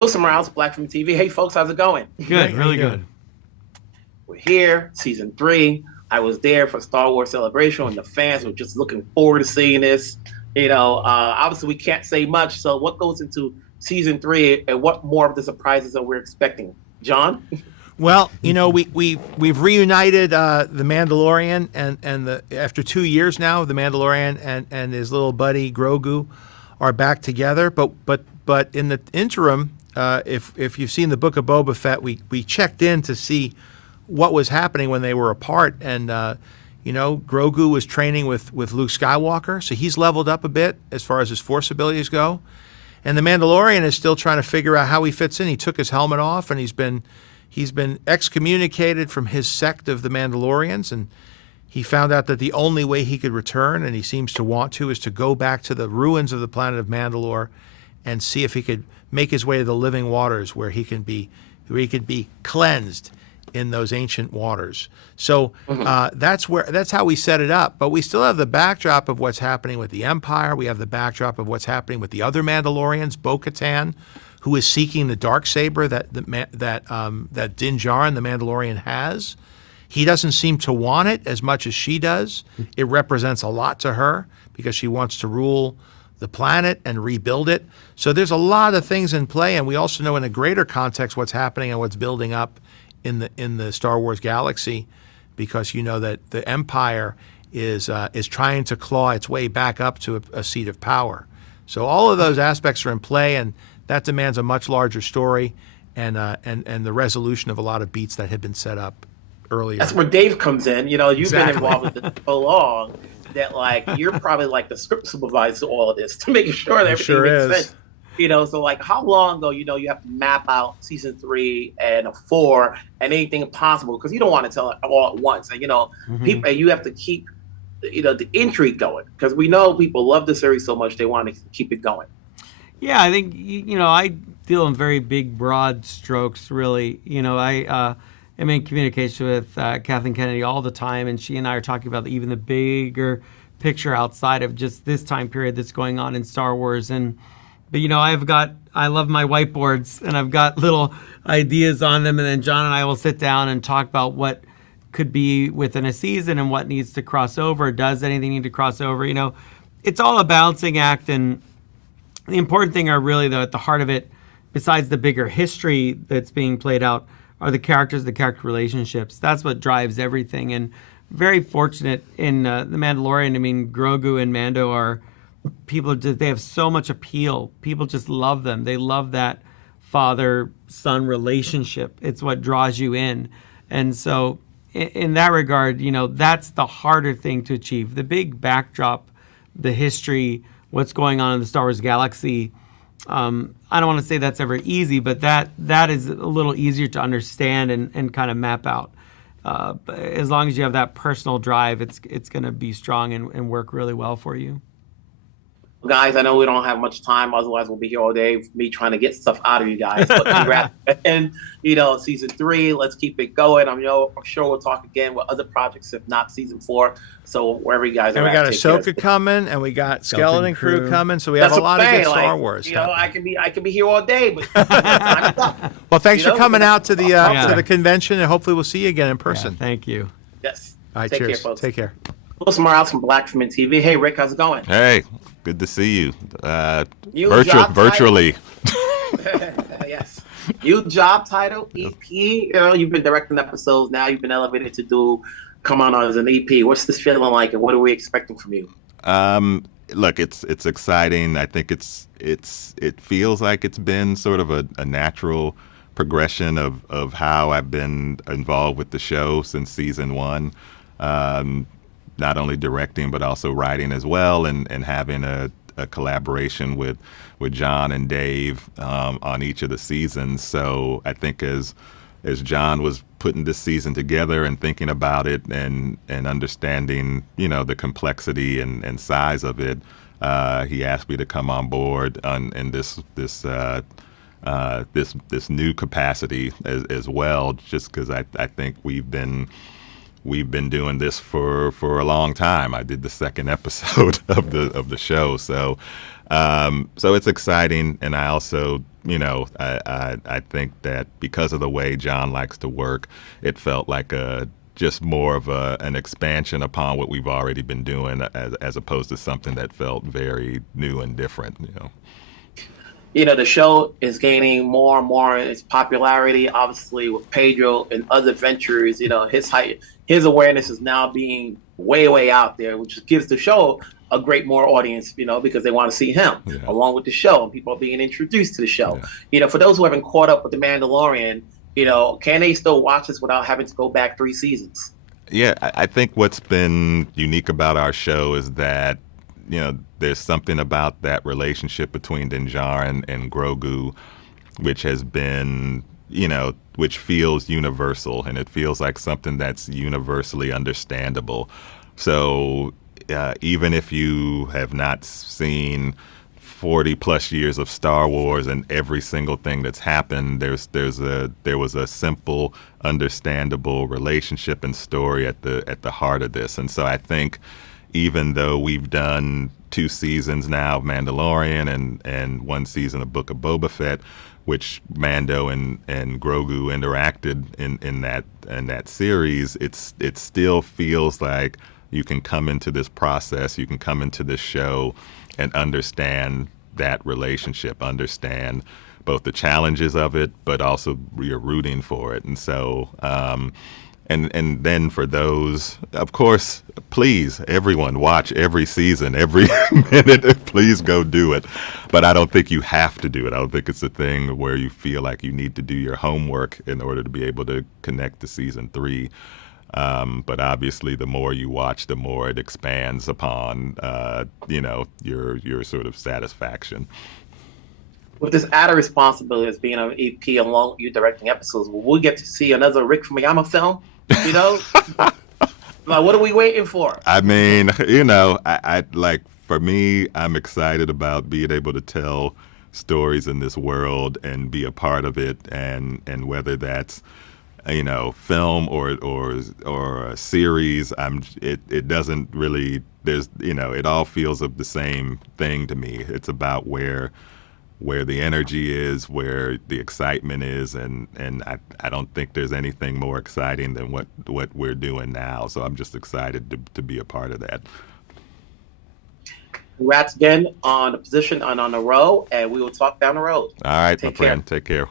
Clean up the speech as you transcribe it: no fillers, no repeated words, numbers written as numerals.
Wilson Morales, Black from TV. Hey, folks, how's it going? Good, really good. We're here, season 3. I was there for Star Wars Celebration, and the fans were just looking forward to seeing this. Obviously, we can't say much. So, what goes into season 3, and what more of the surprises that we're expecting? John? Well, we've reunited the Mandalorian and after 2 years now, the Mandalorian and his little buddy Grogu are back together. But in the interim, if you've seen the Book of Boba Fett, we checked in to see what was happening when they were apart, and Grogu was training with Luke Skywalker, so he's leveled up a bit as far as his Force abilities go, and the Mandalorian is still trying to figure out how he fits in. He took his helmet off, and he's been excommunicated from his sect of the Mandalorians, and he found out that the only way he could return, and he seems to want to, is to go back to the ruins of the planet of Mandalore and see if he could make his way to the living waters where he could be cleansed in those ancient waters. So that's how we set it up. But we still have the backdrop of what's happening with the Empire. We have the backdrop of what's happening with the other Mandalorians, Bo-Katan, who is seeking the Darksaber that Din Djarin, the Mandalorian, has. He doesn't seem to want it as much as she does. It represents a lot to her because she wants to rule the planet and rebuild it. So there's a lot of things in play, and we also know in a greater context what's happening and what's building up in the Star Wars galaxy, because you know that the Empire is trying to claw its way back up to a seat of power. So all of those aspects are in play, and that demands a much larger story and the resolution of a lot of beats that had been set up earlier. That's where Dave comes in. You've Exactly. been involved with it so long that you're probably like the script supervisor to all of this to make sure that everything makes sense. So how long ago, you have to map out season 3 and 4 and anything possible, because you don't want to tell it all at once. And, people, you have to keep, the intrigue going, because we know people love the series so much, they want to keep it going. Yeah, I think, I deal in very big, broad strokes, really. I am in communication with Kathleen Kennedy all the time, and she and I are talking about even the bigger picture outside of just this time period that's going on in Star Wars. But I love my whiteboards, and I've got little ideas on them, and then John and I will sit down and talk about what could be within a season and what needs to cross over. Does anything need to cross over? It's all a balancing act, and the important thing are really, though, at the heart of it, besides the bigger history that's being played out, are the characters, the character relationships. That's what drives everything, and very fortunate in The Mandalorian. I mean, Grogu and Mando are people, they have so much appeal. People just love them. They love that father-son relationship. It's what draws you in. And so in that regard, that's the harder thing to achieve. The big backdrop, the history, what's going on in the Star Wars galaxy, I don't want to say that's ever easy, but that is a little easier to understand and kind of map out. But as long as you have that personal drive, it's going to be strong and work really well for you. Guys, I know we don't have much time, otherwise we'll be here all day, me trying to get stuff out of you guys. But congrats. And, season 3, let's keep it going. I'm sure we'll talk again with other projects, if not season 4. So wherever you guys are. And we got at, Ahsoka coming, and we got Skeleton Crew coming, so we have a lot of good Star Wars. I can be here all day, but well, thanks for coming out to the convention, and hopefully we'll see you again in person. Yeah, thank you. Yes. All right, Take cheers. care, folks. Take care. Wilson Morales from Black from TV. Hey, Rick, how's it going? Hey, good to see you. Job Virtually. Yes. New job title, EP. You've been directing episodes now. You've been elevated to come on as an EP. What's this feeling like, and what are we expecting from you? Look, it's exciting. I think it feels like it's been sort of a natural progression of how I've been involved with the show since season 1. Not only directing, but also writing as well, and having a collaboration with Jon and Dave on each of the seasons. So I think as Jon was putting this season together and thinking about it and understanding, the complexity and size of it, he asked me to come on board in this new capacity as well, just because I think we've been we've been doing this for a long time. I did the second episode of the show, so it's exciting. And I also, I think that because of the way Jon likes to work, it felt like just more of an expansion upon what we've already been doing, as opposed to something that felt very new and different. The show is gaining more and more in its popularity, obviously, with Pedro and other ventures. His awareness is now being way out there, which gives the show a great more audience, because they want to see him along with the show, and people are being introduced to the show. For those who haven't caught up with The Mandalorian, can they still watch this without having to go back 3 seasons? Yeah, I think what's been unique about our show is that, there's something about that relationship between Djarin and Grogu, which has been, which feels universal, and it feels like something that's universally understandable. So even if you have not seen 40 plus years of Star Wars and every single thing that's happened, there was a simple, understandable relationship and story at the heart of this. And so I think even though we've done 2 seasons now of Mandalorian and 1 season of Book of Boba Fett, which Mando and Grogu interacted in that series, it still feels like you can come into this process, you can come into this show and understand that relationship, understand both the challenges of it, but also you're rooting for it. And so, and then for those, of course, please, everyone, watch every season, every minute, please go do it. But I don't think you have to do it. I don't think it's a thing where you feel like you need to do your homework in order to be able to connect to season 3. But obviously, the more you watch, the more it expands upon, your sort of satisfaction. With this added responsibility as being an EP along with you directing episodes, will we get to see another Rick Famuyiwa film? Like, what are we waiting for? I mean, I like, for me, I'm excited about being able to tell stories in this world and be a part of it, and whether that's film or a series, it doesn't really, it all feels of the same thing to me. It's about where the energy is, where the excitement is, and I don't think there's anything more exciting than what we're doing now. So I'm just excited to be a part of that. Congrats again on the position and on the road, and we will talk down the road. All right, Take my friend. care. Take care.